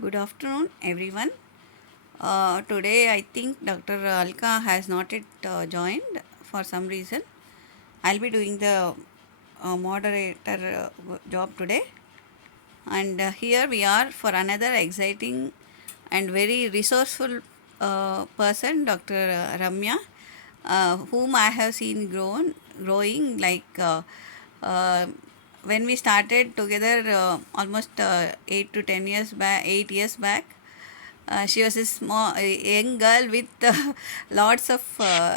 Good afternoon, everyone. Today, I think Dr. Alka has not yet joined for some reason. I'll be doing the moderator job today. And here we are for another exciting and very resourceful person, Dr. Ramya, whom I have seen growing uh, when we started together almost 8 years back. She was a young girl with lots of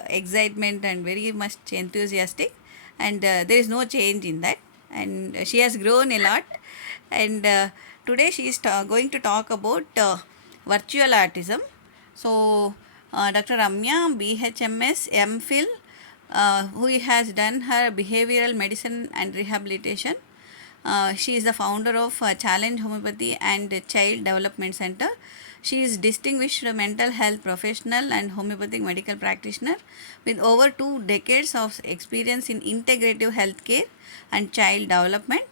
excitement and very much enthusiastic, and there is no change in that. And she has grown a lot. And today she is going to talk about virtual autism. So, Dr. Ramya, BHMS, M.Phil, who has done her behavioral medicine and rehabilitation. She is the founder of Challenge Homeopathy and Child Development Center. She is distinguished mental health professional and homeopathic medical practitioner with over 2 decades of experience in integrative healthcare and child development.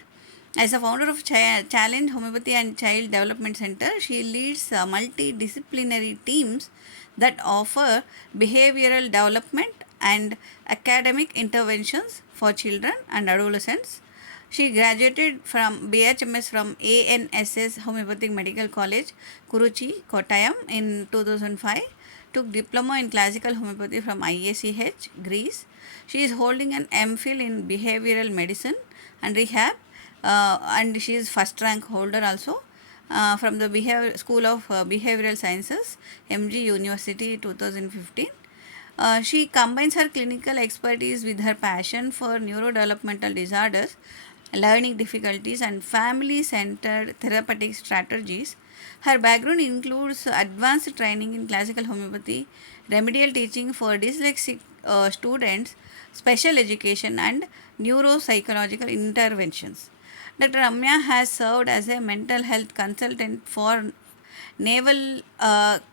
As a founder of Challenge Homeopathy and Child Development Center, she leads multidisciplinary teams that offer behavioral development and academic interventions for children and adolescents. She graduated from BHMS from ANSS Homeopathic Medical College, Kurichy, Kottayam in 2005. Took Diploma in Classical Homeopathy from IACH Greece. She is holding an M.Phil in Behavioral Medicine and Rehab, and she is first rank holder also from the School of Behavioral Sciences, MG University 2015. She combines her clinical expertise with her passion for neurodevelopmental disorders, learning difficulties, and family centered therapeutic strategies. Her background includes advanced training in classical homeopathy, remedial teaching for dyslexic students, special education, and neuropsychological interventions. Dr. Ramya has served as a mental health consultant for naval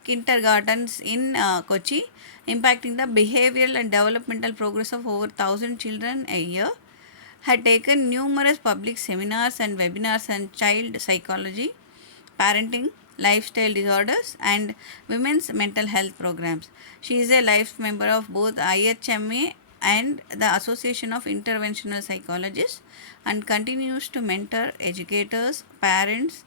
kindergartens in Kochi, impacting the behavioral and developmental progress of over 1,000 children a year. Had taken numerous public seminars and webinars on child psychology, parenting, lifestyle disorders, and women's mental health programs. She is a life member of both IHMA and the Association of Interventional Psychologists and continues to mentor educators, parents,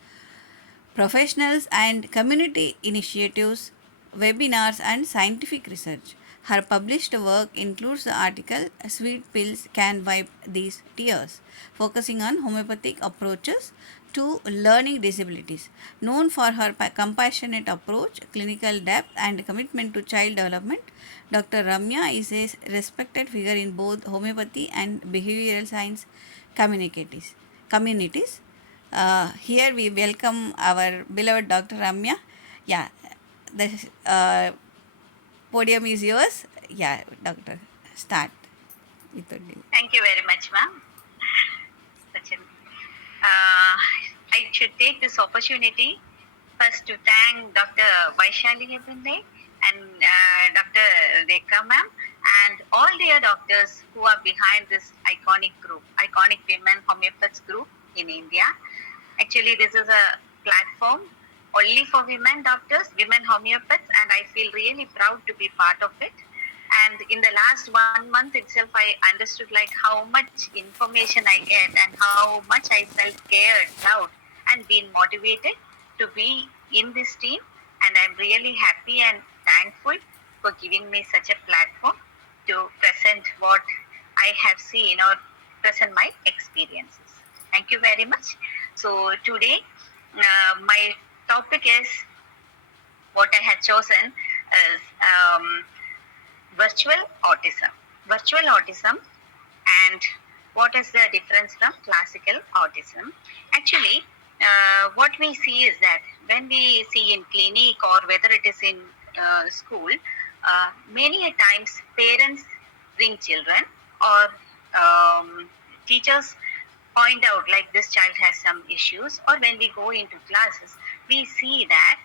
professionals, and community initiatives, webinars, and scientific research. Her published work includes the article Sweet Pills Can Wipe These Tears, focusing on homeopathic approaches to learning disabilities. Known for her compassionate approach, clinical depth, and commitment to child development, Dr. Ramya is a respected figure in both homeopathy and behavioral science communities. Here we welcome our beloved Dr. Ramya. Yeah, the podium is yours. Yeah, doctor, start with the deal. Thank you very much, ma'am. Sachin. I should take this opportunity first to thank Dr. Vaishali Hebinde and Dr. Rekha ma'am and all the doctors who are behind this iconic group, iconic women homeopaths group in India. Actually, this is a platform only for women doctors, women homeopaths, and I feel really proud to be part of it. And in the last 1 month itself, I understood like how much information I get and how much I felt cared about and been motivated to be in this team. And I'm really happy and thankful for giving me such a platform to present what I have seen or present my experiences. Thank you very much. So today, my topic is what I had chosen is virtual autism. Virtual autism and what is the difference from classical autism? Actually, what we see is that when we see in clinic or whether it is in school, many a times parents bring children or teachers point out like this child has some issues, or when we go into classes, we see that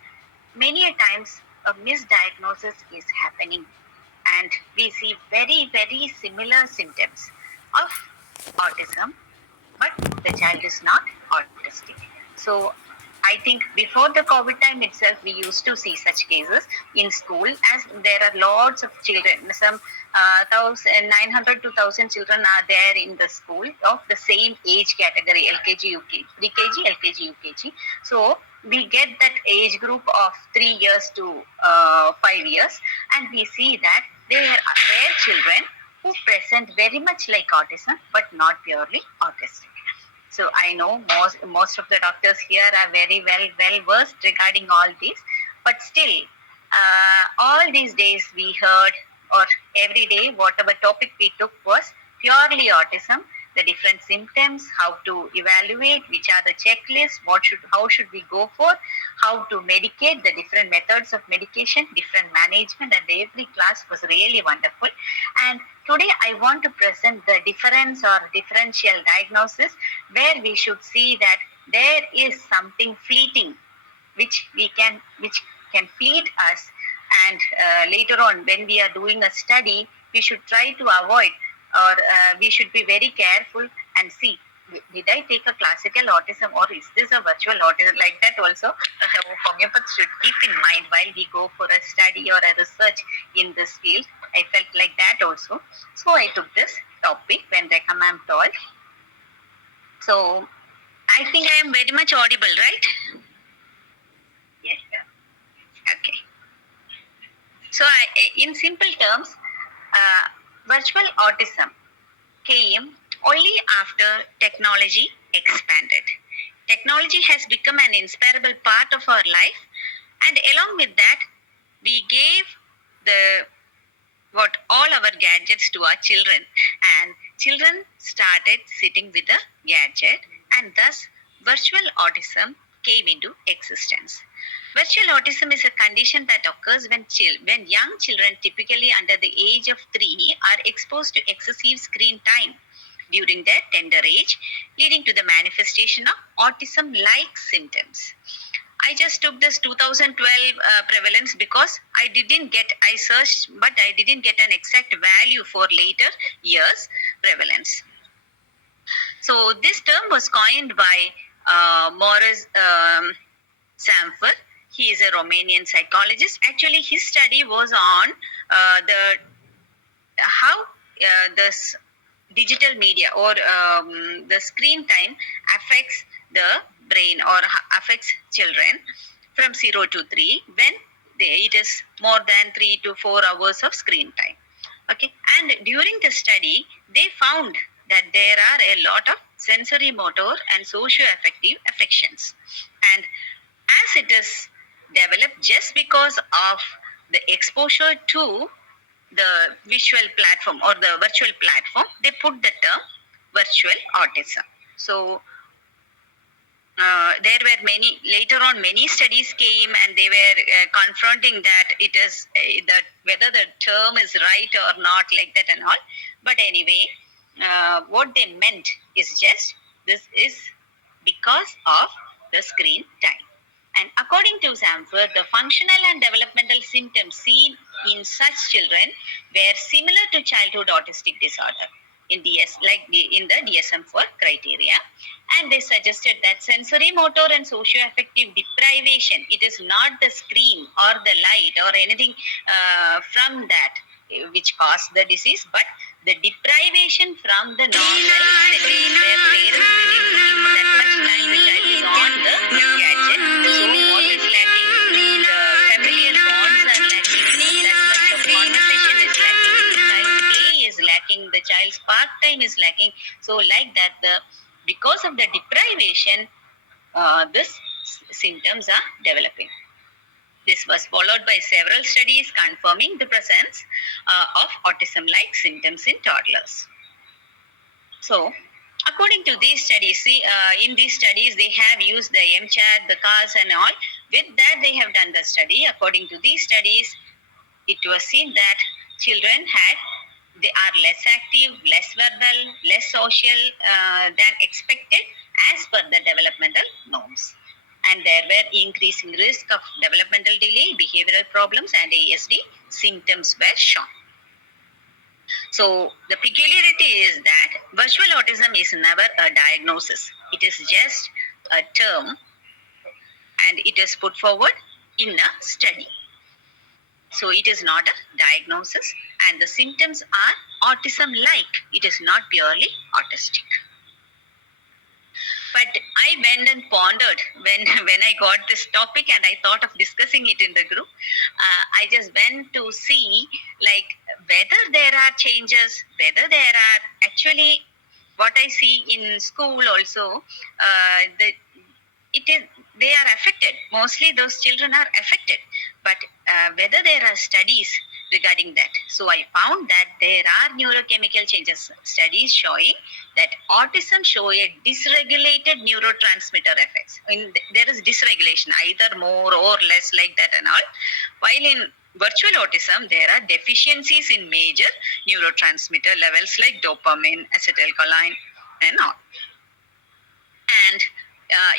many a times a misdiagnosis is happening and we see very, very similar symptoms of autism, but the child is not autistic. So I think before the COVID time itself, we used to see such cases in school, as there are lots of children. Some 900 to 1,000 children are there in the school of the same age category, LKG, UKG, pre-KG, LKG, UKG. So we get that age group of 3 years to 5 years, and we see that there are rare children who present very much like autism, but not purely autistic. So I know most of the doctors here are very well versed regarding all this, but still, all these days we heard, or every day whatever topic we took was purely autism, the different symptoms, how to evaluate, which are the checklists, how should we go for, how to medicate, the different methods of medication, different management, and every class was really wonderful. And today I want to present the difference or differential diagnosis, where we should see that there is something fleeting which can fleet us, and later on when we are doing a study, we should try to avoid, or we should be very careful and see, did I take a classical autism, or is this a virtual autism? Like that also, homeopaths should keep in mind while we go for a study or a research in this field. I felt like that also. So I took this topic when Rekha ma'am told. So I think I am very much audible, right? Yes, sir. Okay. So in simple terms, virtual autism came only after technology expanded. Technology has become an inseparable part of our life, and along with that, we gave all our gadgets to our children, and children started sitting with a gadget, and thus virtual autism came into existence. Virtual autism is a condition that occurs when young children, typically under the age of 3, are exposed to excessive screen time during their tender age, leading to the manifestation of autism-like symptoms. I just took this 2012 prevalence because I searched, but I didn't get an exact value for later years prevalence. So this term was coined by Morris Samfer. He is a Romanian psychologist. Actually, his study was on how this digital media, or the screen time, affects the brain, or affects children from 0 to 3 when it is more than 3 to 4 hours of screen time. Okay, and during the study, they found that there are a lot of sensory motor and socio-affective affections, and as it is developed just because of the exposure to the visual platform or the virtual platform, they put the term virtual autism. So there were many studies came, and they were confronting that it is that whether the term is right or not, like that and all. But anyway, what they meant is just this is because of the screen time. And according to Samford, the functional and developmental symptoms seen in such children were similar to childhood autistic disorder in the DSM-4 criteria. And they suggested that sensory motor and socio-affective deprivation, it is not the screen or the light or anything from that which caused the disease, but the deprivation from the normal settings where parents didn't give that much time the child is on the gadget. So what is lacking? The familiar bonds are lacking, that much of conversation is lacking, the child's play is lacking, the child's park time is lacking. So like that, because of the deprivation, these symptoms are developing. This was followed by several studies confirming the presence of autism-like symptoms in toddlers. So, according to these studies, in these studies they have used the MCHAT, the CAS and all. With that they have done the study. According to these studies, it was seen that children they are less active, less verbal, less social than expected as per the developmental norms. And there were increasing risk of developmental delay, behavioral problems, and ASD symptoms were shown. So the peculiarity is that virtual autism is never a diagnosis. It is just a term and it is put forward in a study. So it is not a diagnosis, and the symptoms are autism like, it is not purely autistic. But I went and pondered when when I got this topic and I thought of discussing it in the group. I just went to see like whether there are changes, whether there are actually what I see in school also. The it is they are affected, mostly those children are affected, but whether there are studies regarding that. So I found that there are neurochemical changes, studies showing that autism show a dysregulated neurotransmitter effects. There is dysregulation, either more or less like that and all, while in virtual autism there are deficiencies in major neurotransmitter levels like dopamine, acetylcholine and all. And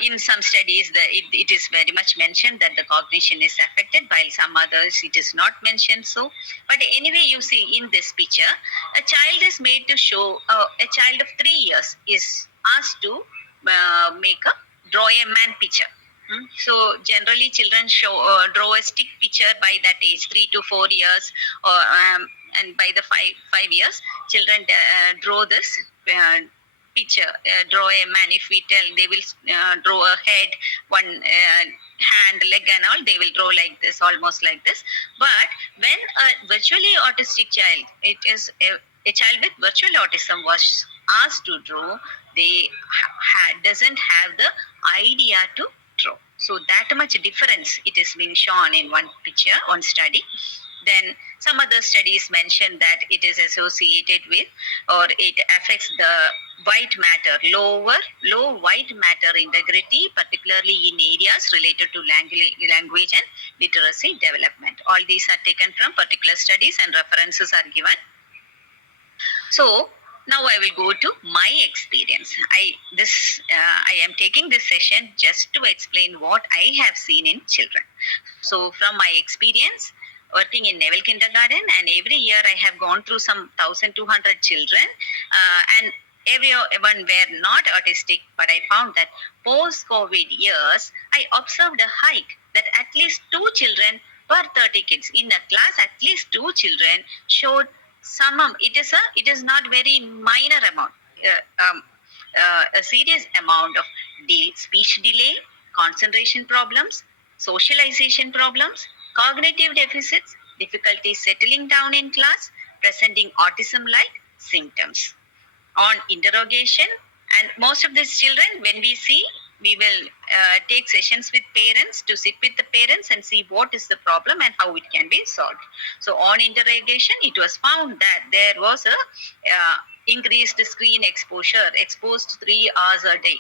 in some studies, it is very much mentioned that the cognition is affected, while some others it is not mentioned so. But anyway, you see in this picture, a child is made to show, a child of 3 years is asked to make a draw a man picture. So generally, children draw a stick picture by that age, 3 to 4 years, or and by the 5 years, children draw this picture, draw a man. If we tell, they will draw a head, one hand, leg and all, they will draw like this, almost like this. But when a virtually autistic child, it is a child with virtual autism was asked to draw, they doesn't have the idea to draw. So that much difference it is being shown in one picture, one study. Then some other studies mention that it is associated with, or it affects the white matter, low white matter integrity, particularly in areas related to language and literacy development. All these are taken from particular studies and references are given. So now I will go to my experience. I am taking this session just to explain what I have seen in children. So from my experience working in Naval Kindergarten, and every year I have gone through some 1,200 children, and everyone were not autistic, but I found that post-COVID years, I observed a hike that at least 2 children per 30 kids in a class, at least 2 children showed some. It is not very minor amount, a serious amount of speech delay, concentration problems, socialization problems, cognitive deficits, difficulty settling down in class, presenting autism-like symptoms. On interrogation, and most of these children, when we see, we will take sessions with parents to sit with the parents and see what is the problem and how it can be solved. So on interrogation, it was found that there was a increased screen exposure, exposed 3 hours a day,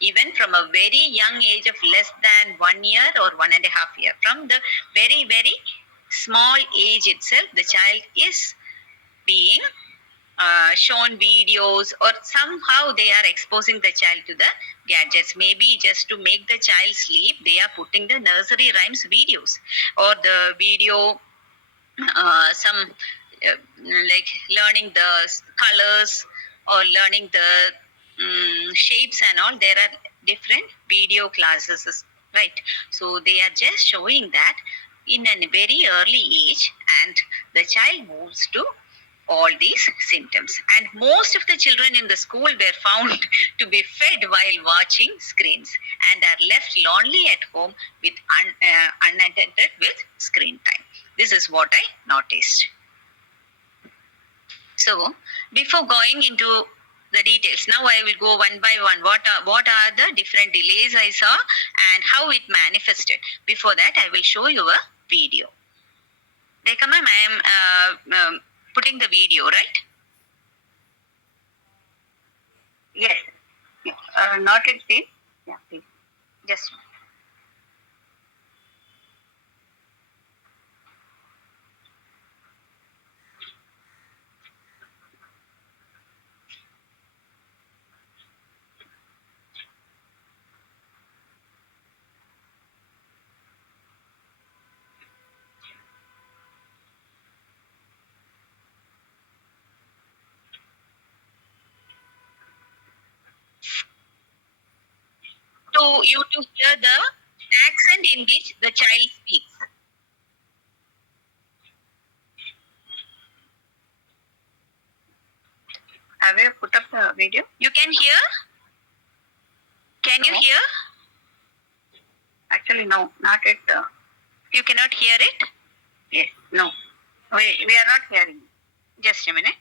even from a very young age of less than 1 year or 1.5 years. From the very small age itself, the child is being shown videos, or somehow they are exposing the child to the gadgets. Maybe just to make the child sleep, they are putting the nursery rhymes videos, or the video, some like learning the colors or learning the shapes and all. There are different video classes, right? So they are just showing that in a very early age, and the child moves to all these symptoms. And most of the children in the school were found to be fed while watching screens and are left lonely at home with unattended with screen time. This is what I noticed. So before going into the details, now I will go one by one. What are the different delays I saw and how it manifested. Before that, I will show you a video. Rekha ma'am, I am putting the video, right? Yes. Not at this. Yeah, please. Just. To you to hear the accent in which the child speaks. Have you put up the video? You can hear? Can you hear? Actually, no, not it. You cannot hear it? Yes, no. We are not hearing. Just a minute.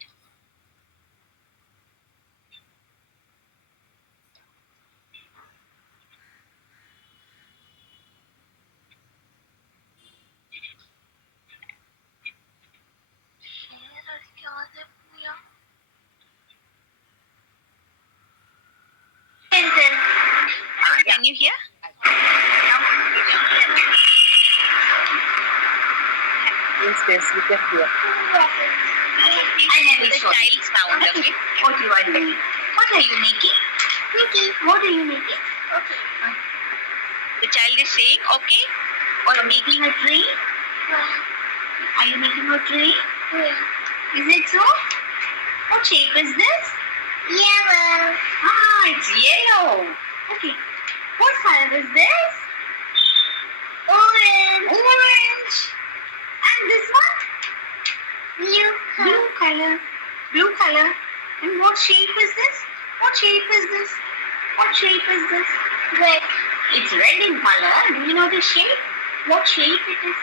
Can you hear? Yes, yes, we can hear. The child sound, okay? What you are doing? What are you making? Making. What are you making? Okay. The child is saying, okay, or making a tree? Yeah. Are you making a tree? Yeah. Is it so? What shape is this? Yellow. Ah, it's yellow. Okay. What color is this? Orange. Orange. And this one? Blue color. Blue color. Blue color. And what shape is this? What shape is this? What shape is this? Red. It's red in color. Do you know the shape? What shape it is?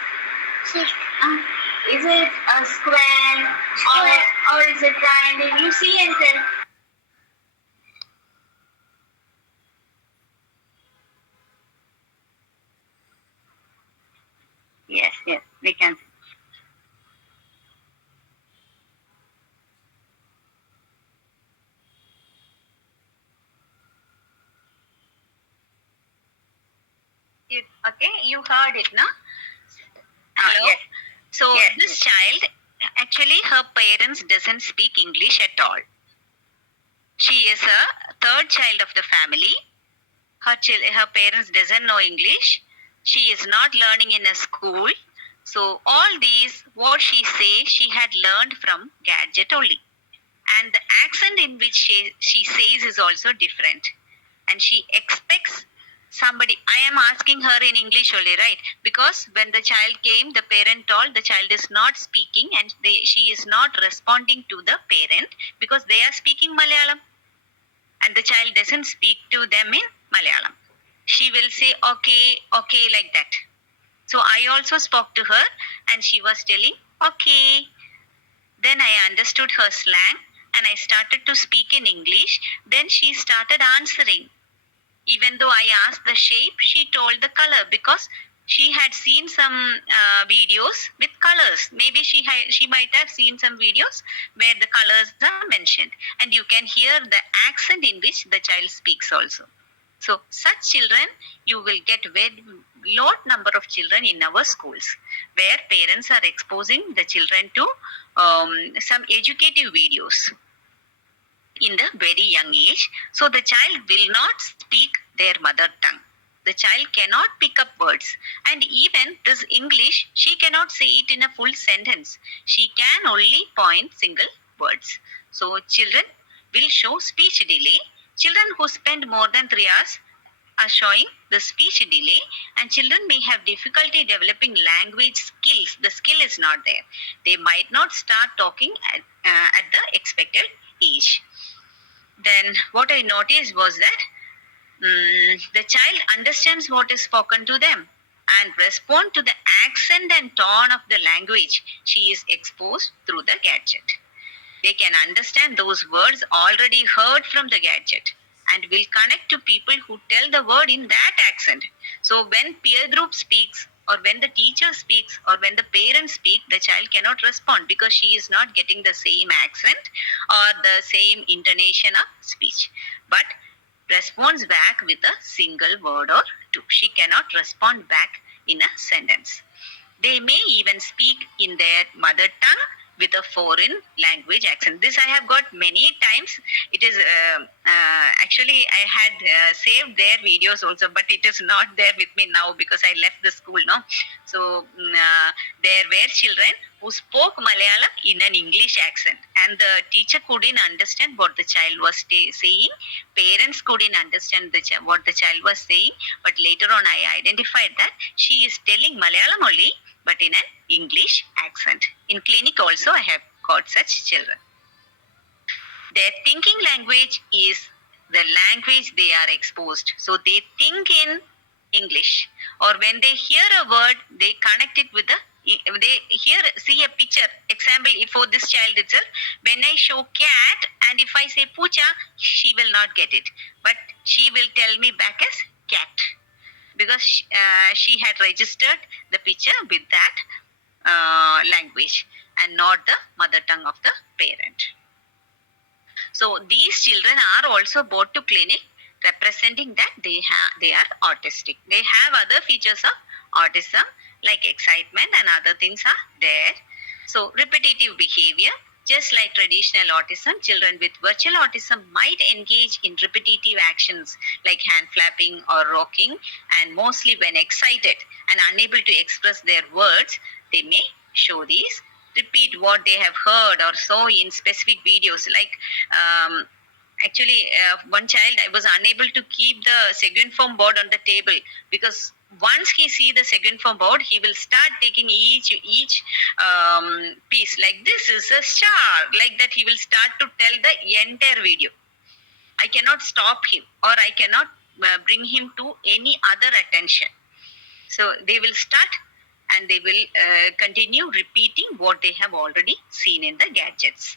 Shape. Is it a square or is it triangle? You see and tell. Yes, yes, we can. Okay, you heard it, no? Hello? Yes. So yes, this child, actually her parents doesn't speak English at all. She is a third child of the family. Her parents doesn't know English. She is not learning in a school. So all these, what she says, she had learned from gadget only. And the accent in which she says is also different. And she expects somebody. I am asking her in English only, right? Because when the child came, the parent told the child is not speaking and she is not responding to the parent because they are speaking Malayalam. And the child doesn't speak to them in Malayalam. She will say, okay, okay, like that. So I also spoke to her and she was telling, okay. Then I understood her slang and I started to speak in English. Then she started answering. Even though I asked the shape, she told the color because she had seen some videos with colors. Maybe she might have seen some videos where the colors are mentioned. And you can hear the accent in which the child speaks also. So such children, you will get very lot number of children in our schools where parents are exposing the children to some educative videos in the very young age. So the child will not speak their mother tongue. The child cannot pick up words. And even this English, she cannot say it in a full sentence. She can only point single words. So children will show speech delay. Children who spend more than 3 hours are showing the speech delay, and children may have difficulty developing language skills. The skill is not there. They might not start talking at the expected age. Then what I noticed was that the child understands what is spoken to them and respond to the accent and tone of the language she is exposed through the gadget. They can understand those words already heard from the gadget and will connect to people who tell the word in that accent. So when peer group speaks or when the teacher speaks or when the parents speak, the child cannot respond because she is not getting the same accent or the same intonation of speech. But responds back with a single word or two. She cannot respond back in a sentence. They may even speak in their mother tongue with a foreign language accent. This I have got many times. It is actually I had saved their videos also, but it is not there with me now because I left the school now. So there were children who spoke Malayalam in an English accent, and the teacher couldn't understand what the child was saying. Parents couldn't understand what the child was saying, but later on I identified that she is telling Malayalam only, but in an English accent. In clinic also, I have got such children. Their thinking language is the language they are exposed. So they think in English, or when they hear a word, they connect it with they see a picture. Example, for this child itself, when I show cat and if I say pucha, she will not get it, but she will tell me back as cat because she had registered the picture with that language and not the mother tongue of the parent. So these children are also brought to clinic representing that they are autistic. They have other features of autism like excitement and other things are there. So repetitive behavior, just like traditional autism, children with virtual autism might engage in repetitive actions like hand flapping or rocking, and mostly when excited and unable to express their words, they may show these. Repeat what they have heard or saw in specific videos. Like actually, one child, I was unable to keep the second form board on the table because once he see the second form board, he will start taking each piece. Like this is a star. Like that, he will start to tell the entire video. I cannot stop him, or I cannot bring him to any other attention. So they will start and they will continue repeating what they have already seen in the gadgets.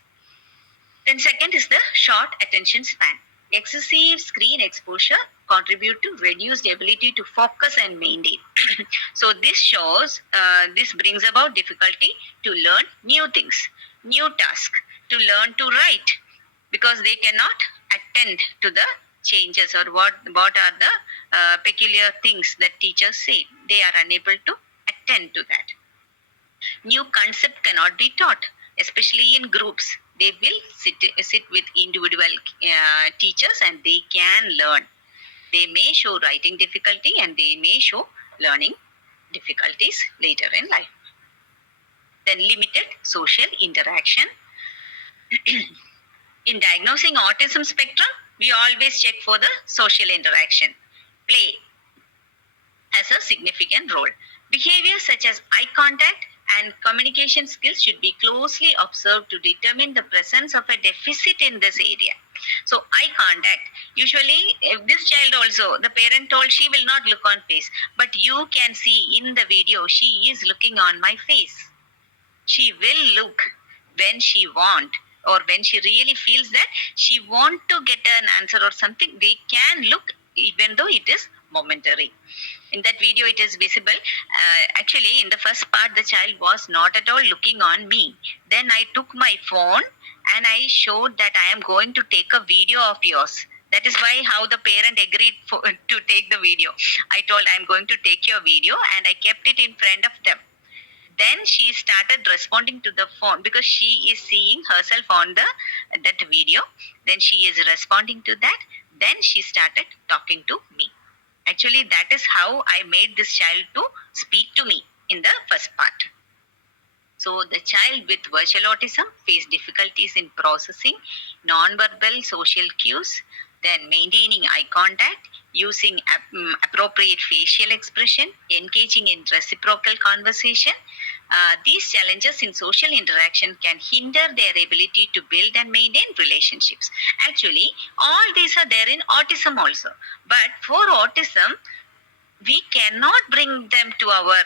Then second is the short attention span. Excessive screen exposure contribute to reduced ability to focus and maintain. So this brings about difficulty to learn new things, new tasks, to learn to write, because they cannot attend to the changes or what are the peculiar things that teachers say. They are unable to attend to that. New concept cannot be taught, especially in groups. They will sit with individual teachers and they can learn. They may show writing difficulty and they may show learning difficulties later in life. Then limited social interaction. In diagnosing autism spectrum, we always check for the social interaction. Play has a significant role. Behaviors such as eye contact and communication skills should be closely observed to determine the presence of a deficit in this area. So eye contact, usually if this child also, the parent told she will not look on face, but you can see in the video she is looking on my face. She will look when she want, or when she really feels that she want to get an answer or something, they can look even though it is momentary. In that video it is visible. Actually in the first part the child was not at all looking on me. Then I took my phone and I showed that I am going to take a video of yours. That is why how the parent agreed to take the video. I told I am going to take your video and I kept it in front of them. Then she started responding to the phone because she is seeing herself on that video. Then she is responding to that. Then she started talking to me. Actually, that is how I made this child to speak to me in the first part. So the child with virtual autism face difficulties in processing non-verbal social cues, then maintaining eye contact, using appropriate facial expression, engaging in reciprocal conversation. These challenges in social interaction can hinder their ability to build and maintain relationships. Actually, all these are there in autism also. But for autism, we cannot bring them to our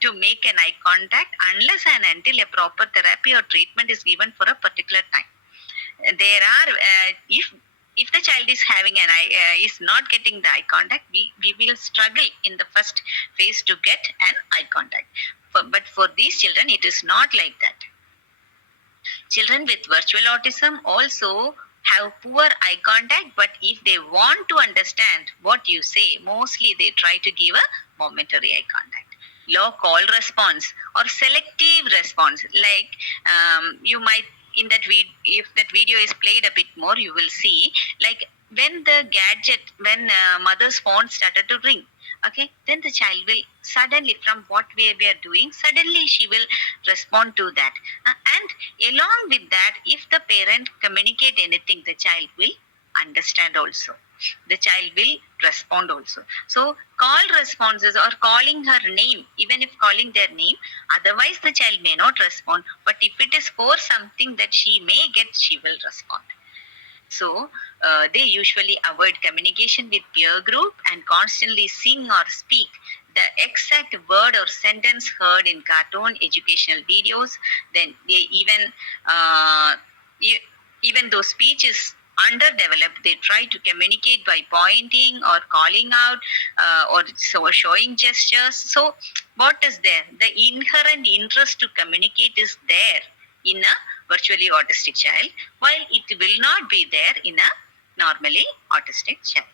to make an eye contact unless and until a proper therapy or treatment is given for a particular time. There are if the child is having an is not getting the eye contact, we will struggle in the first phase to get an eye contact. But for these children, it is not like that. Children with virtual autism also have poor eye contact, but if they want to understand what you say, mostly they try to give a momentary eye contact. low call response or selective response. Like you might in that if that video is played a bit more, you will see like when the gadget, when mother's phone started to ring, okay, then the child will suddenly, from what we are doing, suddenly she will respond to that. And along with that, if the parent communicate anything, the child will understand also, the child will respond also. So call responses or calling her name, even if calling their name, otherwise the child may not respond, but if it is for something that she may get, she will respond. So they usually avoid communication with peer group and constantly sing or speak the exact word or sentence heard in cartoon educational videos. Then they uh, e- even though speech is underdeveloped, they try to communicate by pointing or calling out, or so showing gestures. So what is there? The inherent interest to communicate is there in a virtually autistic child, while it will not be there in a normally autistic child.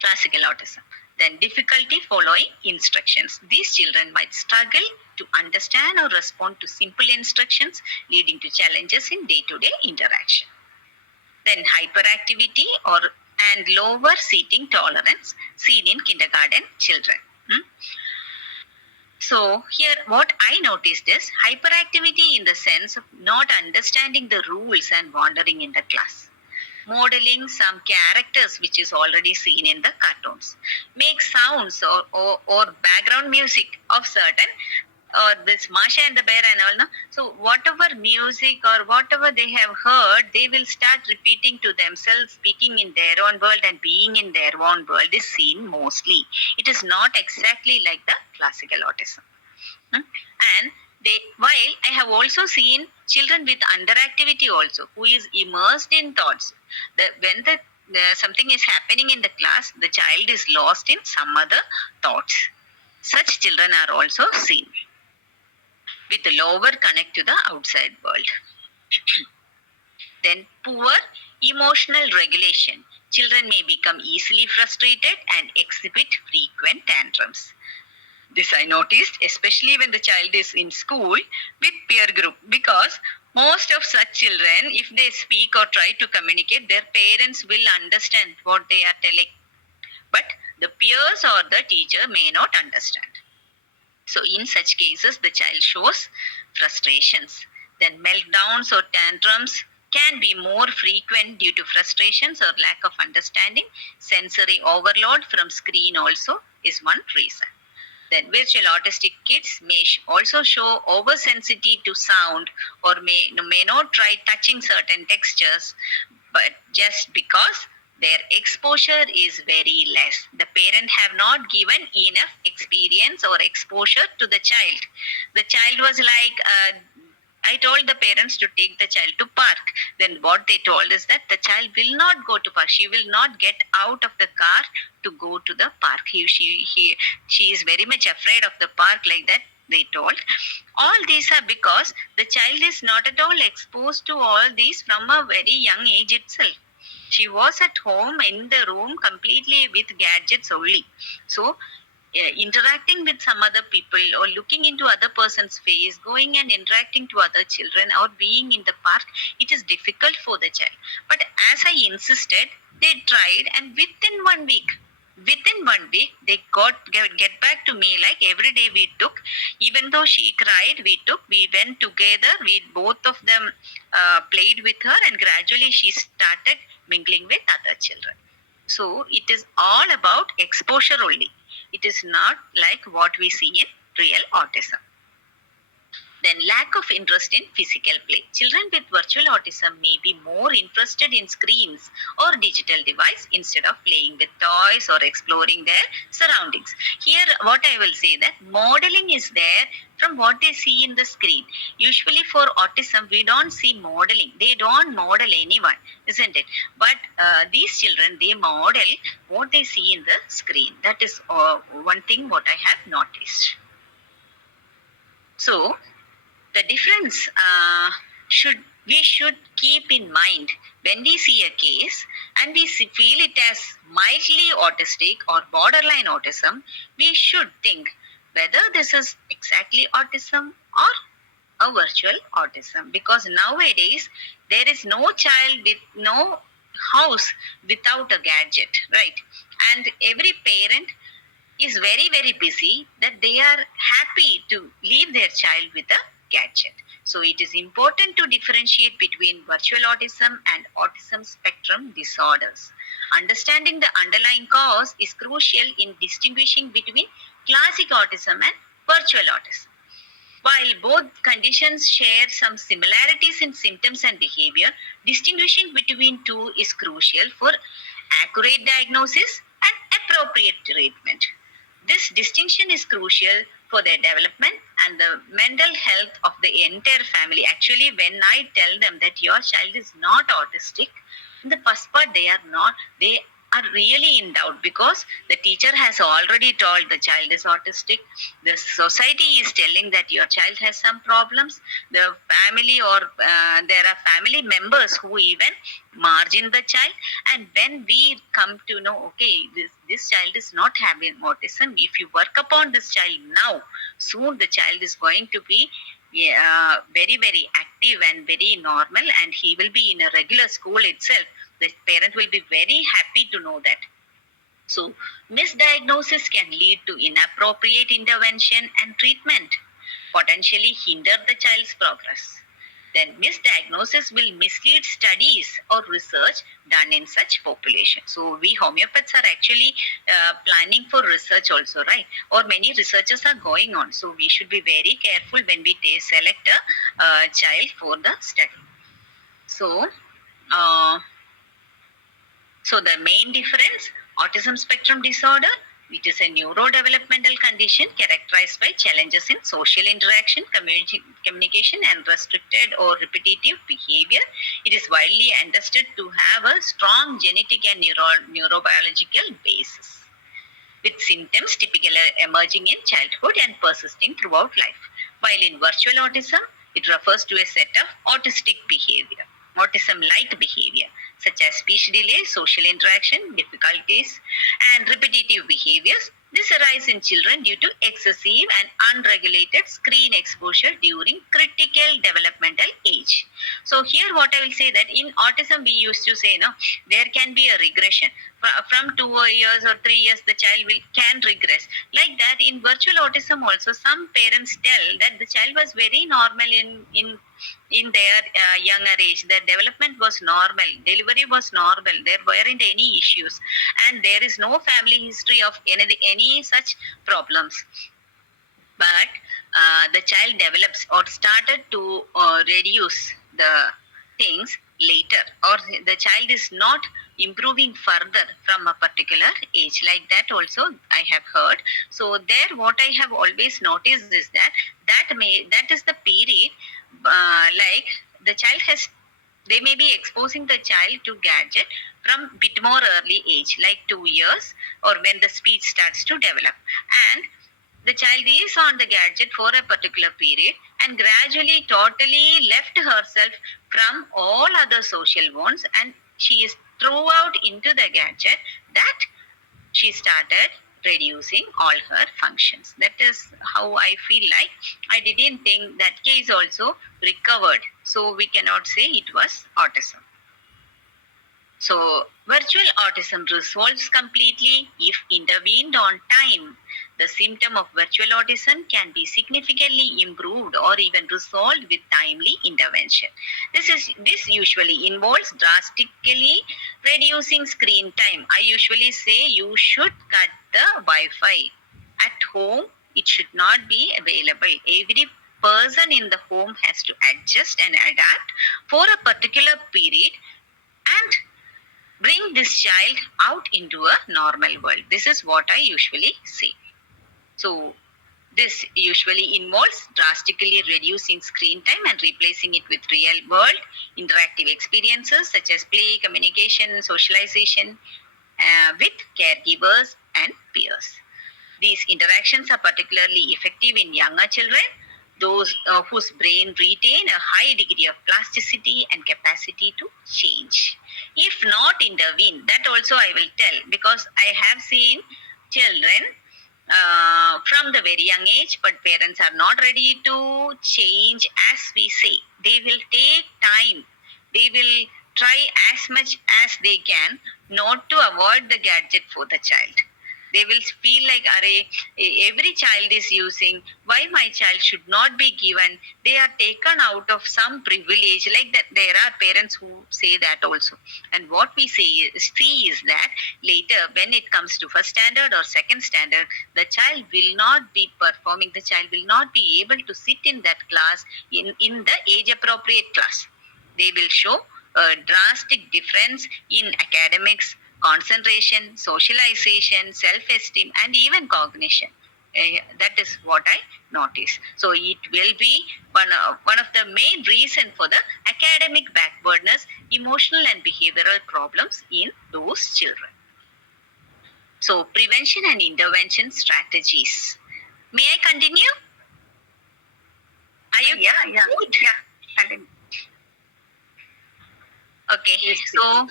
Classical autism. Then difficulty following instructions. These children might struggle to understand or respond to simple instructions, leading to challenges in day-to-day interaction. Then hyperactivity or and lower seating tolerance seen in kindergarten children. So here what I noticed is hyperactivity in the sense of not understanding the rules and wandering in the class. Modeling some characters which is already seen in the cartoons. Make sounds or background music of certain, or this Masha and the Bear and all. No? So whatever music or whatever they have heard, they will start repeating to themselves, speaking in their own world and being in their own world is seen mostly. It is not exactly like the classical autism. And they, while I have also seen children with underactivity also, who is immersed in thoughts. When something is happening in the class, the child is lost in some other thoughts. Such children are also seen with lower connect to the outside world. Then poor emotional regulation. Children may become easily frustrated and exhibit frequent tantrums. This I noticed, especially when the child is in school with peer group, because most of such children, if they speak or try to communicate, their parents will understand what they are telling. But the peers or the teacher may not understand. So in such cases, the child shows frustrations. Then meltdowns or tantrums can be more frequent due to frustrations or lack of understanding. Sensory overload from screen also is one reason. Then virtual autistic kids may also show oversensitivity to sound or may not try touching certain textures, but just because their exposure is very less. The parent have not given enough experience or exposure to the child. The child was like, I told the parents to take the child to park. Then what they told is that the child will not go to park. She will not get out of the car to go to the park. She is very much afraid of the park, like that they told. All these are because the child is not at all exposed to all these from a very young age itself. She was at home in the room completely with gadgets only. So interacting with some other people or looking into other person's face, going and interacting to other children or being in the park, it is difficult for the child. But as I insisted, they tried, and within 1 week they get back to me. Like every day we took, even though she cried, we went together, we both of them played with her, and gradually she started mingling with other children. So it is all about exposure only. It is not like what we see in real autism. Then lack of interest in physical play. Children with virtual autism may be more interested in screens or digital device instead of playing with toys or exploring their surroundings. Here what I will say that modeling is there from what they see in the screen. Usually for autism we don't see modeling. They don't model anyone, isn't it? But these children, they model what they see in the screen. That is one thing what I have noticed. So the difference we should keep in mind when we see a case and we feel it as mildly autistic or borderline autism. We should think whether this is exactly autism or a virtual autism, because nowadays there is no child with no house without a gadget, right? And every parent is very very busy that they are happy to leave their child with a gadget. So it is important to differentiate between virtual autism and autism spectrum disorders. Understanding the underlying cause is crucial in distinguishing between classic autism and virtual autism. While both conditions share some similarities in symptoms and behavior, distinguishing between two is crucial for accurate diagnosis and appropriate treatment. This distinction is crucial for their development and the mental health of the entire family. Actually, when I tell them that your child is not autistic, in the first part they are really in doubt, because the teacher has already told the child is autistic, the society is telling that your child has some problems, the family or there are family members who even margin the child. And when we come to know, okay, this child is not having autism, if you work upon this child now, soon the child is going to be very very active and very normal, and he will be in a regular school itself. The parent will be very happy to know that. So misdiagnosis can lead to inappropriate intervention and treatment, potentially hinder the child's progress. Then misdiagnosis will mislead studies or research done in such population. So we homeopaths are actually planning for research also, right? Or many researches are going on. So we should be very careful when we select a child for the study. So, uh, so the main difference, autism spectrum disorder, it is a neurodevelopmental condition characterized by challenges in social interaction, communication, and restricted or repetitive behavior. It is widely understood to have a strong genetic and neurobiological basis, with symptoms typically emerging in childhood and persisting throughout life. While in virtual autism, it refers to a set of autistic behavior, autism-like behavior, such as speech delay, social interaction difficulties, and repetitive behaviors. This arises in children due to excessive and unregulated screen exposure during critical developmental age. So here what I will say, that in autism we used to say, no, there can be a regression. From 2 years or 3 years, the child can regress. Like that, in virtual autism also, some parents tell that the child was very normal in their younger age. Their development was normal, delivery was normal, there weren't any issues, and there is no family history of any such problems. But the child develops or started to reduce the things later, or the child is not improving further from a particular age. Like that also I have heard. So there what I have always noticed is that is the period, like the child has, they may be exposing the child to gadget from bit more early age, like 2 years, or when the speech starts to develop, and the child is on the gadget for a particular period and gradually totally left herself from all other social bonds, and she is throughout into the gadget, that she started reducing all her functions. That is how I feel like. I didn't think that case also recovered. So we cannot say it was autism. So, virtual autism resolves completely if intervened on time. The symptom of virtual autism can be significantly improved or even resolved with timely intervention. This usually involves drastically reducing screen time. I usually say you should cut the Wi-Fi at home. It should not be available. Every person in the home has to adjust and adapt for a particular period and bring this child out into a normal world. This is what I usually say. So, this usually involves drastically reducing screen time and replacing it with real world interactive experiences such as play, communication, socialization with caregivers and peers. These interactions are particularly effective in younger children, those whose brain retain a high degree of plasticity and capacity to change. If not intervene, that also I will tell, because I have seen children from the very young age, but parents are not ready to change as we say. They will take time. They will try as much as they can not to avoid the gadget for the child. They will feel like, Array, every child is using, why my child should not be given? They are taken out of some privilege. Like that, there are parents who say that also. And what we see is that later, when it comes to first standard or second standard, the child will not be performing, the child will not be able to sit in that class in the age appropriate class. They will show a drastic difference in academics, concentration, socialization, self esteem, and even cognition. That is what I notice. So it will be one of the main reason for the academic backwardness, emotional and behavioral problems in those children. So prevention and intervention strategies. May I continue? Are you? Yeah. Good? Continue. Okay, Yes, so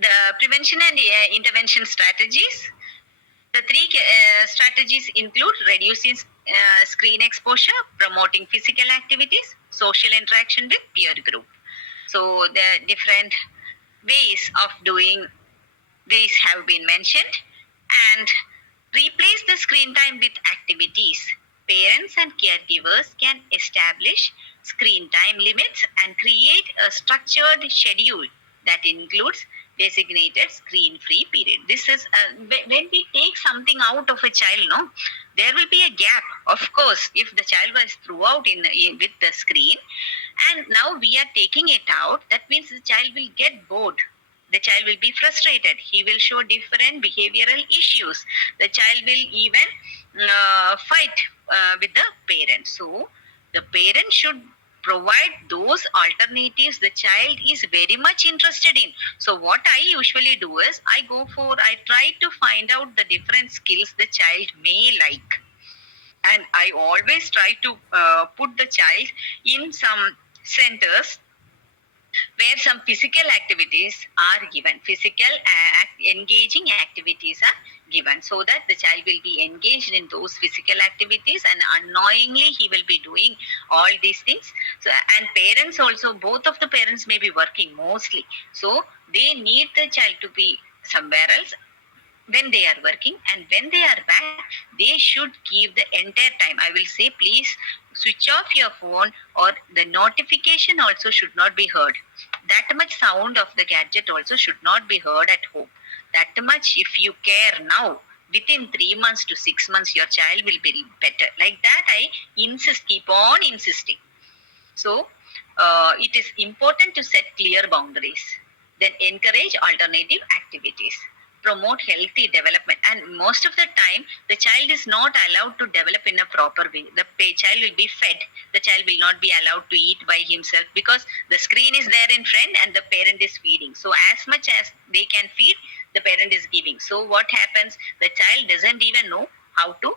the prevention and intervention strategies. The three strategies include reducing screen exposure, promoting physical activities, social interaction with peer group. So the different ways of doing these have been mentioned, and replace the screen time with activities. Parents and caregivers can establish screen time limits and create a structured schedule that includes designated screen free period. This is when we take something out of a child, no, there will be a gap. Of course, if the child was throughout in with the screen, and now we are taking it out, that means the child will get bored. The child will be frustrated. He will show different behavioral issues. The child will even fight with the parent. So the parent should provide those alternatives the child is very much interested in. So what I usually do is I try to find out the different skills the child may like, and I always try to put the child in some centers where some physical activities are given. Physical engaging activities are given, so that the child will be engaged in those physical activities, and unknowingly he will be doing all these things. So, and parents also, both of the parents may be working mostly, so they need the child to be somewhere else when they are working, and when they are back they should give the entire time. I will say, please switch off your phone, or the notification also should not be heard. That much sound of the gadget also should not be heard at home. That much, if you care now, within 3 months to 6 months your child will be better. Like that I keep on insisting. So it is important to set clear boundaries, then encourage alternative activities, promote healthy development. And most of the time, the child is not allowed to develop in a proper way. The child will be fed. The child will not be allowed to eat by himself, because the screen is there in front and the parent is feeding. So as much as they can feed, the parent is giving. So what happens? The child doesn't even know how to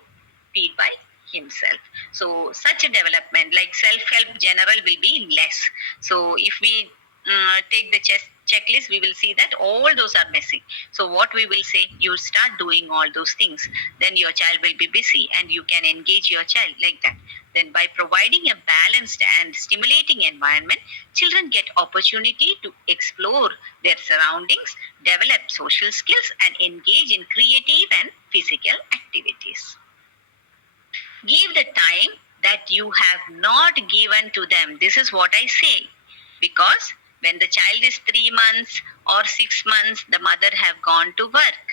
feed by himself. So such a development like self-help general will be less. So if we take the checklist, we will see that all those are missing. So what we will say, you start doing all those things, then your child will be busy and you can engage your child like that. Then by providing a balanced and stimulating environment, children get opportunity to explore their surroundings, develop social skills, and engage in creative and physical activities. Give the time that you have not given to them. This is what I say. Because when the child is 3 months or 6 months, the mother have gone to work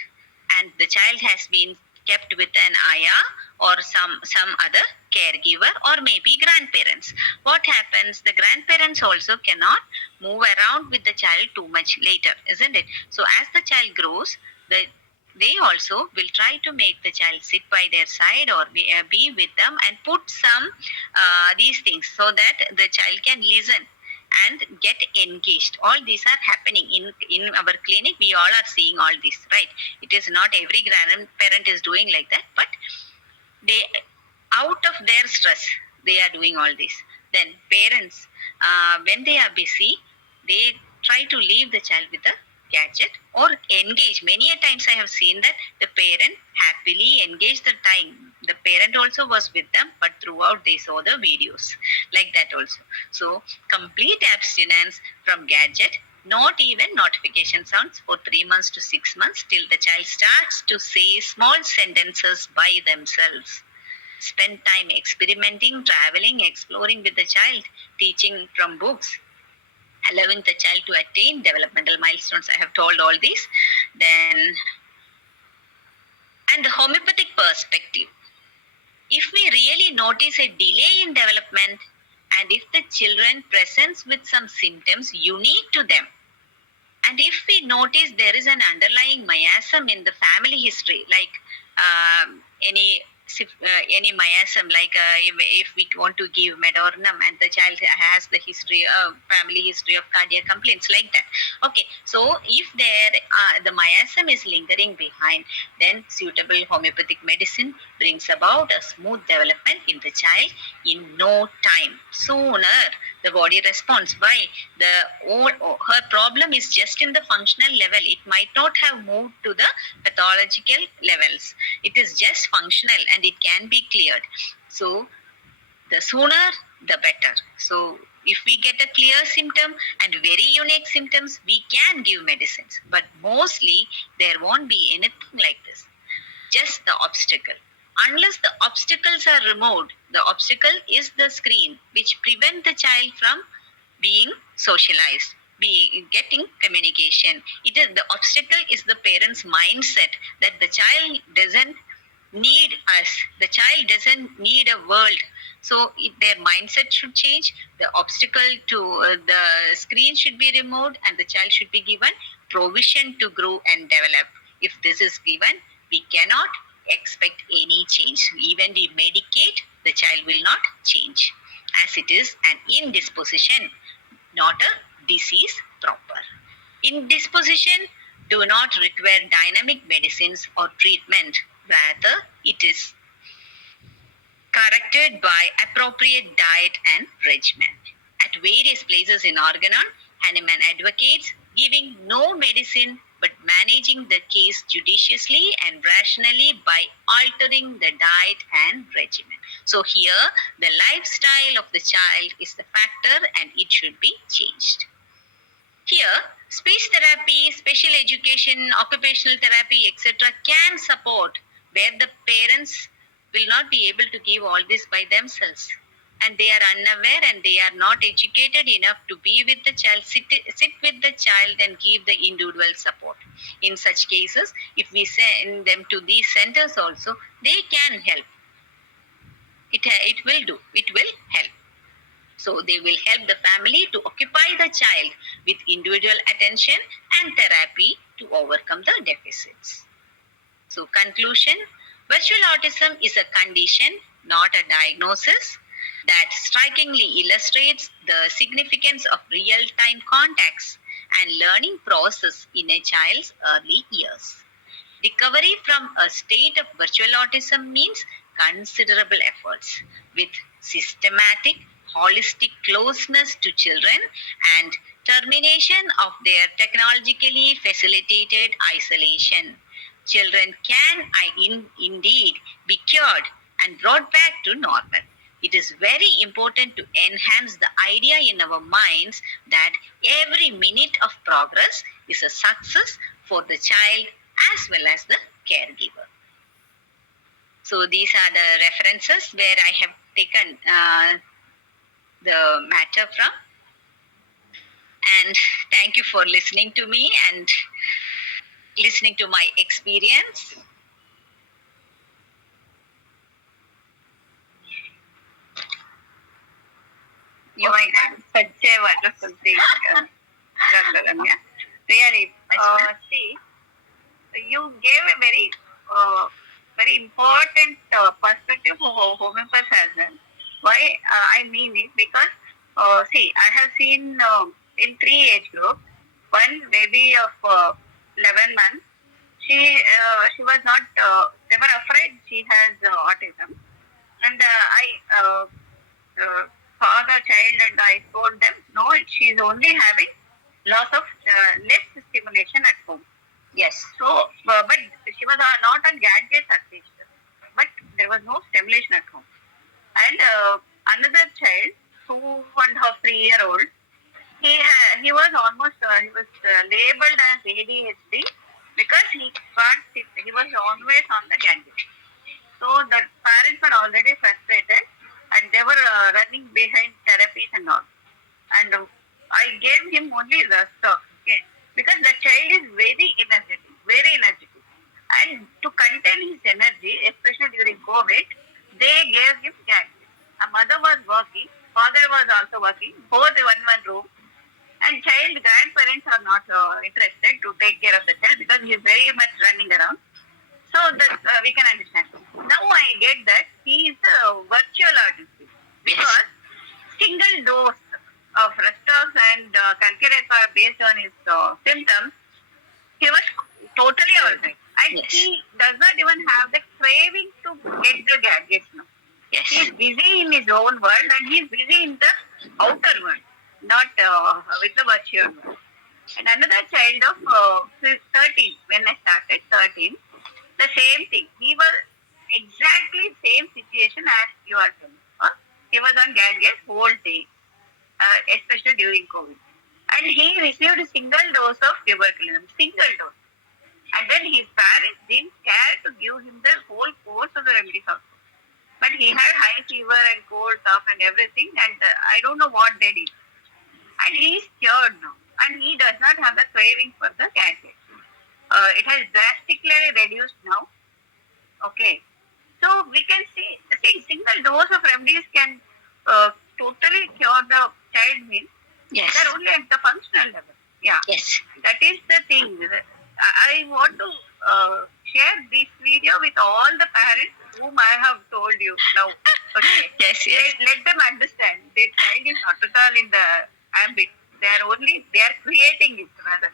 and the child has been kept with an ayah or some other caregiver, or maybe grandparents. What happens? The grandparents also cannot move around with the child too much later, isn't it? So as the child grows, they also will try to make the child sit by their side or be with them, and put some these things so that the child can listen and get engaged. All these are happening in our clinic. We all are seeing all this, right? It is not every grandparent is doing like that, but they, out of their stress, they are doing all this. Then parents, when they are busy, they try to leave the child with the gadget or engage. Many a times I have seen that the parent happily engaged the time. The parent also was with them, but throughout they saw the videos like that also. So complete abstinence from gadget, not even notification sounds for 3 months to 6 months till the child starts to say small sentences by themselves. Spend time experimenting, traveling, exploring with the child, teaching from books, allowing the child to attain developmental milestones. I have told all these. Then, and the homeopathic perspective. If we really notice a delay in development, and if the children presents with some symptoms unique to them, and if we notice there is an underlying miasm in the family history, like any any miasm, like if we want to give medornum and the child has the history of family history of cardiac complaints like that. Okay, so if there the miasm is lingering behind, then suitable homeopathic medicine brings about a smooth development in the child in no time. Sooner the body responds. Why? Her problem is just in the functional level. It might not have moved to the pathological levels. It is just functional and it can be cleared. So the sooner the better. So if we get a clear symptom and very unique symptoms, we can give medicines. But mostly there won't be anything like this. Just the obstacle. Unless the obstacles are removed, the obstacle is the screen which prevent the child from being socialized, getting communication. It is the obstacle is the parent's mindset that the child doesn't need us, the child doesn't need a world. So their mindset should change. The obstacle to the screen should be removed, and the child should be given provision to grow and develop. If this is given, we cannot expect any change. Even we medicate, the child will not change, as it is an indisposition, not a disease proper. Indisposition do not require dynamic medicines or treatment. Rather, it is corrected by appropriate diet and regimen. At various places in Organon, Hahnemann advocates giving no medicine but managing the case judiciously and rationally by altering the diet and regimen. So here, the lifestyle of the child is the factor and it should be changed. Here, speech therapy, special education, occupational therapy, etc., can support where the parents will not be able to give all this by themselves. And they are unaware and they are not educated enough to be with the child, sit with the child and give the individual support. In such cases, if we send them to these centers also, they can help. It will help. So they will help the family to occupy the child with individual attention and therapy to overcome the deficits. So conclusion, virtual autism is a condition, not a diagnosis, that strikingly illustrates the significance of real-time contacts and learning process in a child's early years. Recovery from a state of virtual autism means considerable efforts with systematic, holistic closeness to children and termination of their technologically facilitated isolation. Children can indeed be cured and brought back to normal. It is very important to enhance the idea in our minds that every minute of progress is a success for the child as well as the caregiver. So these are the references where I have taken the matter from. And thank you for listening to me and listening to my experience. Oh my God, such a wonderful thing, Dr. Remya. Really, see, you gave a very important perspective for homeopathy. Why I mean it because see, I have seen in 3 age groups, one baby of 11 months. She was not. They were afraid she has autism, and I saw the child and I told them, no, she's only having loss of less stimulation at home. Yes. So, but she was not on gadgets at least, but there was no stimulation at home. And another child, 2.5, 3 year old, he was almost he was labeled as ADHD because he can't sit. He was always on the gadget. So the parents were already frustrated, and they were running behind therapies and all. And I gave him only the stuff, okay, because the child is very energetic, very energetic. And to contain his energy, especially during COVID, they gave him gadgets. A mother was working, father was also working, both in one room. And child grandparents are not interested to take care of the child because he is very much running around. So that we can understand. Now I get that he is a virtual autistic because single dose of Restos and Calculator based on his symptoms, he was totally alright. And he does not even have the craving to get the gadgets now. Yes. He is busy in his own world and he is busy in the outer world, not with the virtual world. And another child of 13, when I started 13, the same thing. He was exactly same situation as you are telling. He was on gadgets whole day, especially during COVID. And he received a single dose of tuberculosis, single dose. And then his parents didn't care to give him the whole course of the remedies also. But he had high fever and cold, cough and everything, and I don't know what they did. And he is cured now. And he does not have the craving for the gadget. It has drastically reduced now. Okay. So we can see single dose of remedies can totally cure the child means. Yes. They're only at the functional level. Yeah. Yes. That is the thing. I want to share this video with all the parents whom I have told you now. Okay. Yes. Let them understand. Their child is not at all in the ambit. They are creating it rather.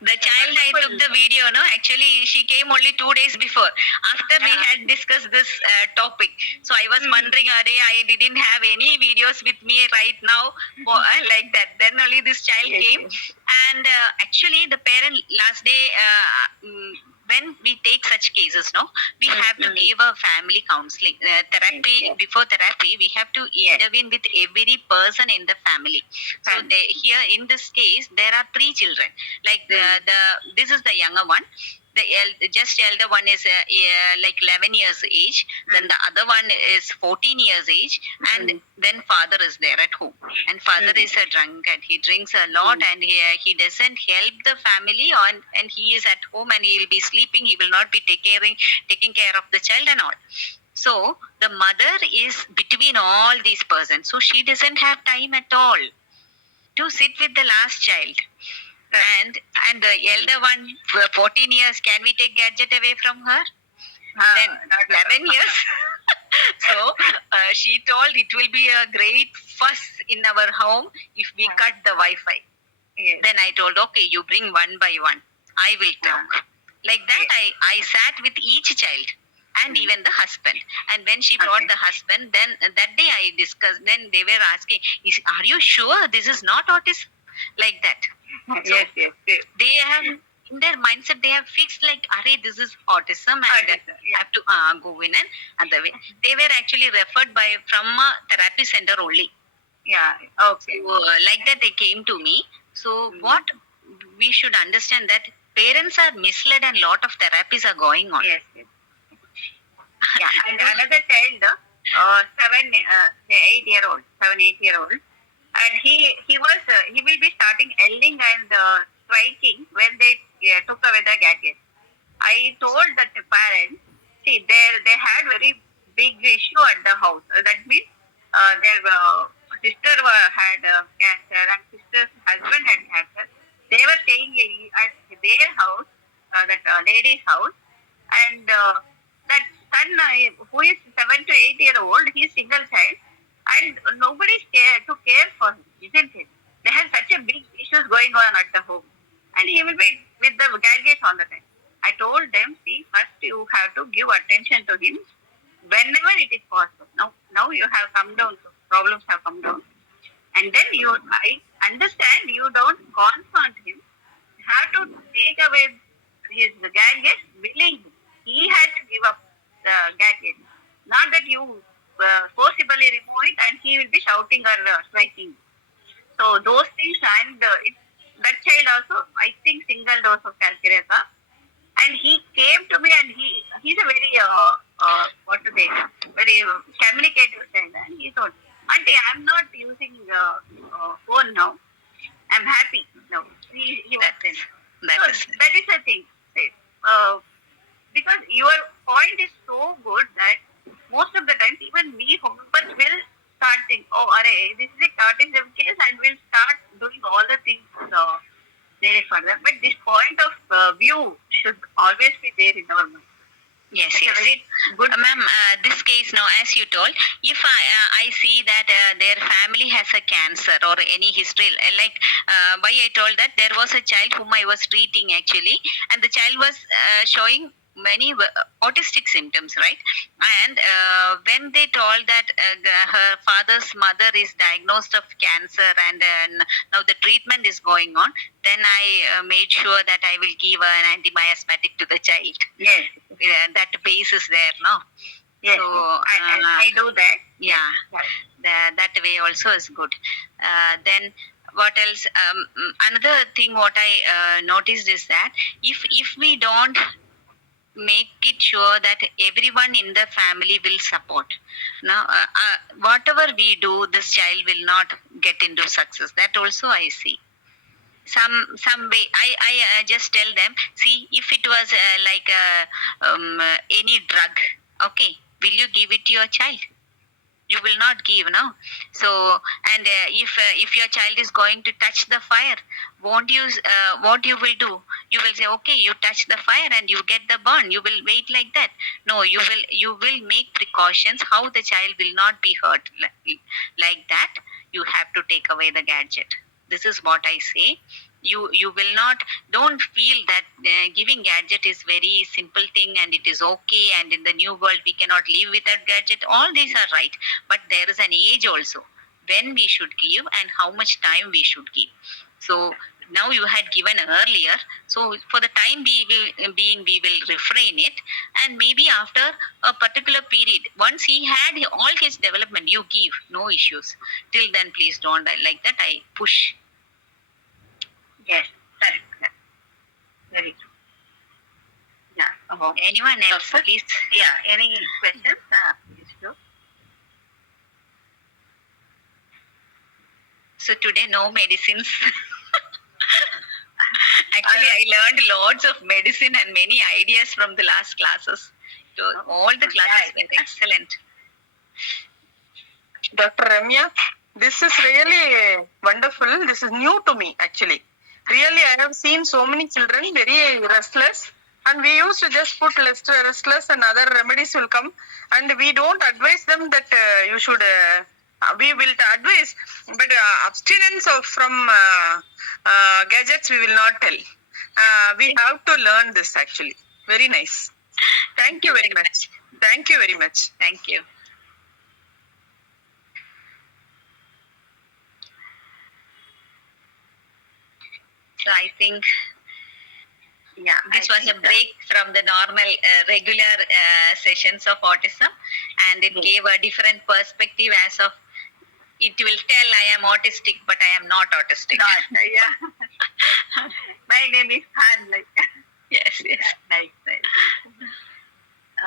The child I took the video, no, actually she came only 2 days before. After we had discussed this topic. So I was wondering, I didn't have any videos with me right now like that. Then only this child came. And actually the parent last day, when we take such cases, no, we have to give a family counseling therapy. Before therapy, we have to intervene with every person in the family. So here in this case, there are 3 children. Like this is the younger one. The just elder one is like 11 years age. Then the other one is 14 years age, and then father is there at home. And father is a drunkard. He drinks a lot, and he doesn't help the family on. And he is at home, and he will be sleeping. He will not be taking care of the child and all. So the mother is between all these persons. So she doesn't have time at all to sit with the last child. And the elder one, 14 years, can we take gadget away from her? Then 11 years. So she told it will be a great fuss in our home if we cut the Wi-Fi. Yes. Then I told, okay, you bring one by one. I will talk. Like that, I sat with each child and even the husband. And when she brought the husband, then that day I discussed. Then they were asking, are you sure this is not autism? Like that. So yes. They have in their mindset they have fixed like, this is autism and have to go in and other way. They were actually referred from a therapy center only. Yeah. Okay. So, like that they came to me. So what we should understand that parents are misled and lot of therapies are going on. Yes. Yeah. And another child, 7-8-year-old. And he will be starting yelling and striking when they took away the gadget. I told that the parents, see, they had very big issue at the house. That means their sister had cancer and sister's husband had cancer. They were staying at their house, that lady's house, and that son who is 7 to 8 year old, he is single child. And nobody to care for him, isn't it? They have such a big issues going on at the home. And he will be with the gadgets all the time. I told them, see, first you have to give attention to him whenever it is possible. Now you have come down, problems have come down. And then understand, you don't confront him. You have to take away his gadget willingly. He had to give up the gadget. Not that you forcibly remove it and he will be shouting or striking. So those things, and that child also, I think, single dose of calculator. And he came to me, and he's a very what to say, very communicative child. And he told, Auntie, I'm not using phone now. I'm happy now. He was saying. That is the thing. Uh, because your point is so good that most of the times even we homeopaths will start thinking, oh, this is a autism case, and we'll start doing all the things needed for them. But this point of view should always be there in our mind. Yes, That's yes. a very good. Ma'am, this case now, as you told, if I see that their family has a cancer or any history, why I told that there was a child whom I was treating actually, and the child was showing many autistic symptoms, right? And when they told that her father's mother is diagnosed of cancer, and now the treatment is going on, then I made sure that I will give an antimiasmatic to the child. Yes. That base is there, no? Yes. So, I do that. yeah, that way also is good. Then what else? Another thing what I noticed is that if we don't make it sure that everyone in the family will support, now whatever we do, this child will not get into success. That also I see. Some way I just tell them, see, if it was any drug, okay, will you give it to your child? You will not give, no? So, and if your child is going to touch the fire, won't you what you will do? You will say, okay, you touch the fire and you get the burn. You will wait like that? No, you will make precautions how the child will not be hurt like that. You have to take away the gadget. This is what I say. You will not, don't feel that giving gadget is very simple thing and it is okay, and in the new world we cannot live without gadget. All these are right, but there is an age also when we should give and how much time we should give. So now you had given earlier, so for the time being we will refrain it, and maybe after a particular period, once he had all his development, you give, no issues. Till then, please don't. Like that I push. Yes, correct. Very true. Yeah. Anyone else, please? Yeah. Any questions? Yes, sure. So today, no medicines. Actually, I learned lots of medicine and many ideas from the last classes. So all the classes were excellent. Dr. Remya, this is really wonderful. This is new to me actually. Really, I have seen so many children very restless, and we used to just put restless and other remedies will come, and we don't advise them that you should, we will advise, but abstinence from gadgets we will not tell. We have to learn this actually. Very nice. Thank you very much. Thank you very much. Thank you. So I think this was a break from the normal regular sessions of autism, and it gave a different perspective as of it will tell I am autistic, but I am not autistic. Yeah. My name is Han. Yes. Nice.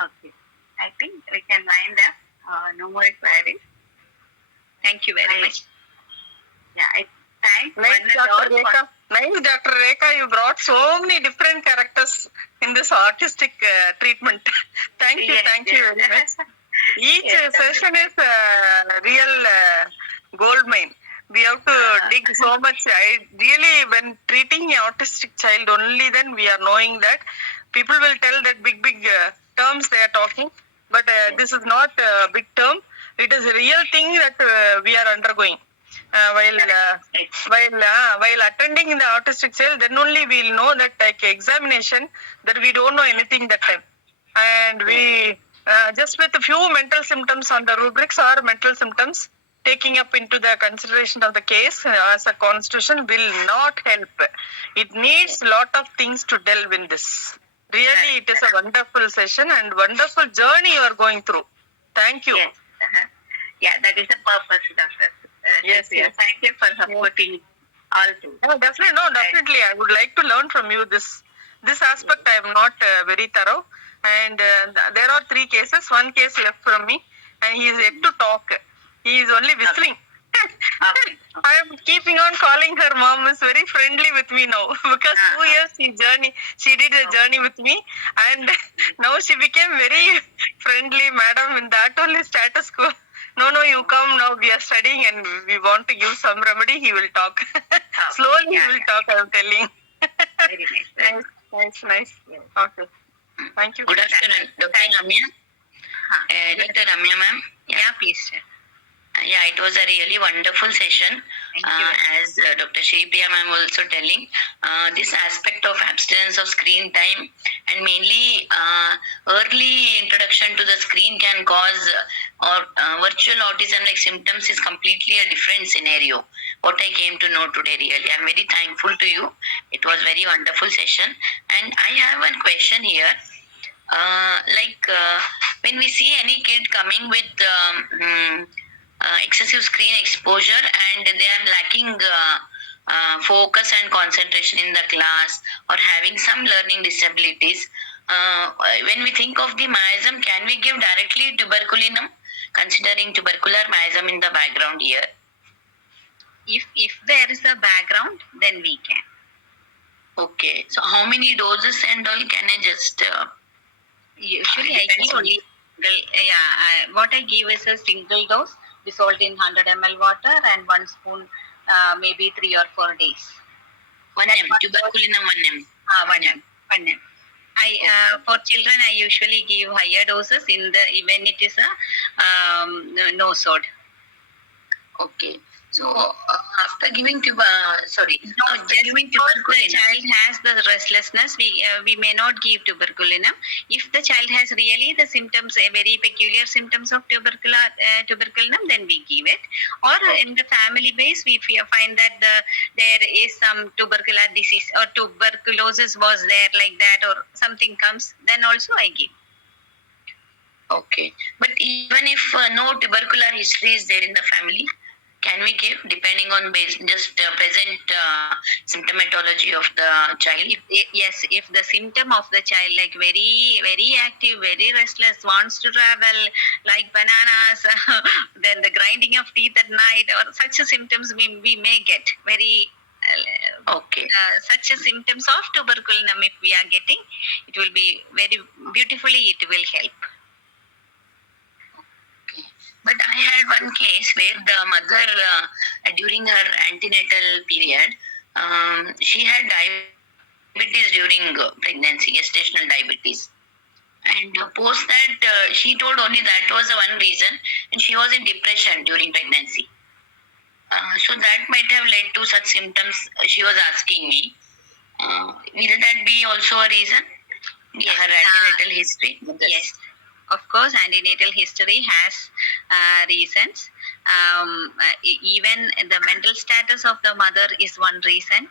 Okay. I think we can wind up. No more inquiries. Thank you very much. Yeah, I thank Nice, Dr. Rekha. Nice, Dr. Rekha. You brought so many different characters in this autistic treatment. Thank you. Thank you very much. Each session is a real gold mine. We have to dig so much. Really, when treating an autistic child, only then we are knowing that people will tell that big terms they are talking, but this is not a big term. It is a real thing that we are undergoing. While attending the autistic child, then only we will know that like examination that we don't know anything that time, and we just with a few mental symptoms on the rubrics or mental symptoms taking up into the consideration of the case as a constitution will not help. It needs lot of things to delve in this. Really, it is a wonderful session and wonderful journey you are going through. Thank you. Yes. Yeah, that is the purpose, Doctor. Yes, yes. Thank you for supporting all too. Definitely. I would like to learn from you this aspect. I am not very thorough, and there are 3 cases. 1 case left from me, and he is yet to talk. He is only whistling. Okay. I am keeping on calling her mom. Is very friendly with me now because 2 years she did the journey with me, and now she became very friendly, madam. In that only status quo. No, you come now. We are studying and we want to give some remedy. He will talk. Slowly he will talk. I am telling. Very nice. Nice. Okay. Thank you. Good afternoon, Dr. Ramya. Dr. Ramya ma'am. Yeah, please. Yeah, it was a really wonderful session. Thank you. As Dr. Shripriya ma'am also telling, this aspect of abstinence of screen time and mainly early introduction to the screen can cause virtual autism-like symptoms is completely a different scenario. What I came to know today, really, I'm very thankful to you. It was very wonderful session, and I have one question here. When we see any kid coming with excessive screen exposure and they are lacking focus and concentration in the class or having some learning disabilities, when we think of the miasm, can we give directly tuberculinum, considering tubercular miasm in the background here? If there is a background, then we can. Okay, so how many doses and all can I just usually I give only what I give is a single dose dissolved in 100 ml water and 1 spoon, maybe 3 or 4 days. 1 m, tuberculinum 1 m. 1 m. For children, I usually give higher doses when it is a no sod. Okay. So after giving tuberculinum, the child has the restlessness, we may not give tuberculinum. If the child has really the symptoms, very peculiar symptoms of tuberculinum, then we give it. Or in the family base, we find that there is some tubercular disease or tuberculosis was there like that, or something comes, then also I give. Okay, but even if no tubercular history is there in the family, can we give depending on present symptomatology of the child? Yes, if the symptom of the child like very, very active, very restless, wants to travel like bananas, then the grinding of teeth at night, or such symptoms we may get very. Such symptoms of tuberculinum, if we are getting, it will be very beautifully. It will help. But I had one case where the mother, during her antenatal period, she had diabetes during pregnancy, gestational diabetes. And post that, she told only that was the one reason, and she was in depression during pregnancy. So that might have led to such symptoms she was asking me. Will that be also a reason? Yes. Her antenatal history? Yes. Of course, antenatal history has reasons. Even the mental status of the mother is one reason.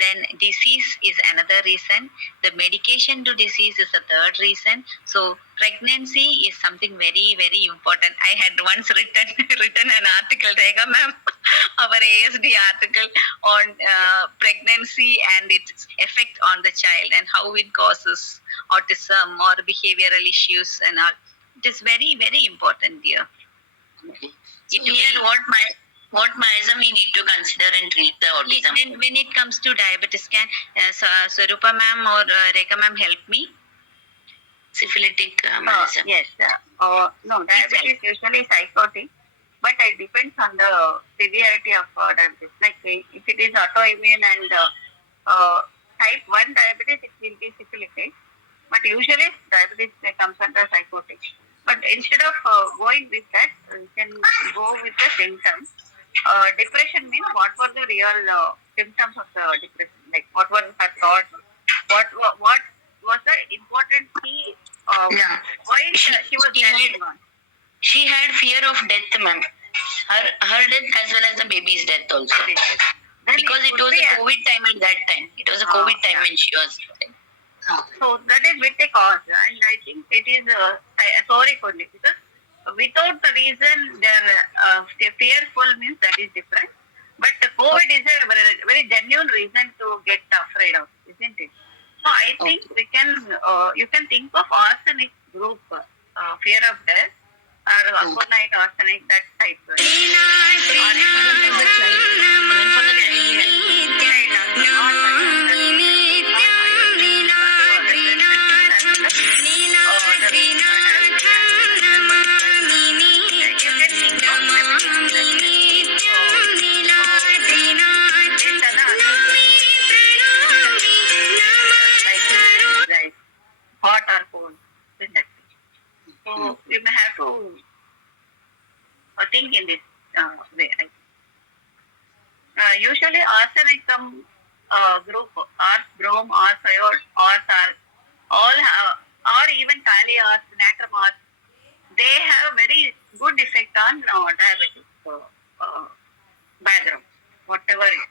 Then disease is another reason. The medication to disease is a third reason. So pregnancy is something very, very important. I had once written an article, Rekha ma'am, our ASD article on pregnancy and its effect on the child and how it causes autism or behavioral issues and all. It is very, very important here. Okay. So here, what miasm we need to consider and treat the autism? When it comes to diabetes, can Swarupa ma'am or Rekha ma'am help me? Syphilitic miasm. Yes. No, diabetes is usually psychotic, but it depends on the severity of diabetes. Like if it is autoimmune and type 1 diabetes, it will be syphilitic. But usually diabetes comes under psychotic. But instead of going with that, you can go with the symptoms. Depression means what were the real symptoms of the depression? Like what was her thought? What was the important key? Why she was dying on? She had fear of death, ma'am. Her death as well as the baby's death also. Because it was a COVID time at that time. It was a COVID time when she was. So that is with a cause, and I think it is sorry only because without the reason they're fearful means that is different. But the COVID is a very genuine reason to get afraid of, isn't it? So I think we can you can think of arsenic group, fear of death, or aconite arsenic, that type. Hot or cold, isn't it? So we may have to think in this way. Usually arsenicum group, ars brom, ars iod, ars al, all have, or even kali ars, natrum ars, they have very good effect on diabetic background, whatever it is.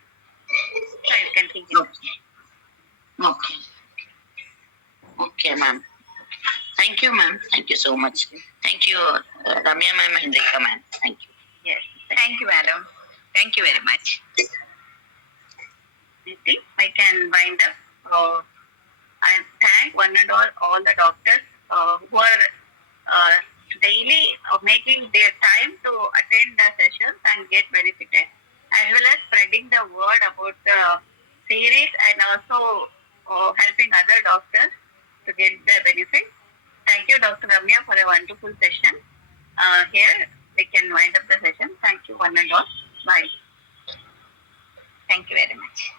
So you can think in this. Okay. Okay, ma'am. Thank you, ma'am. Thank you so much. Thank you, Ramya ma'am and Rekha ma'am. Thank you. Yes. Thank you, madam. Thank you very much. I think I can wind up. I thank one and all the doctors who are daily making their time to attend the sessions and get benefited, as well as spreading the word about the series and also helping other doctors to get the benefit. Thank you, Dr. Ramya, for a wonderful session. Here we can wind up the session. Thank you, one and all. Bye. Thank you very much.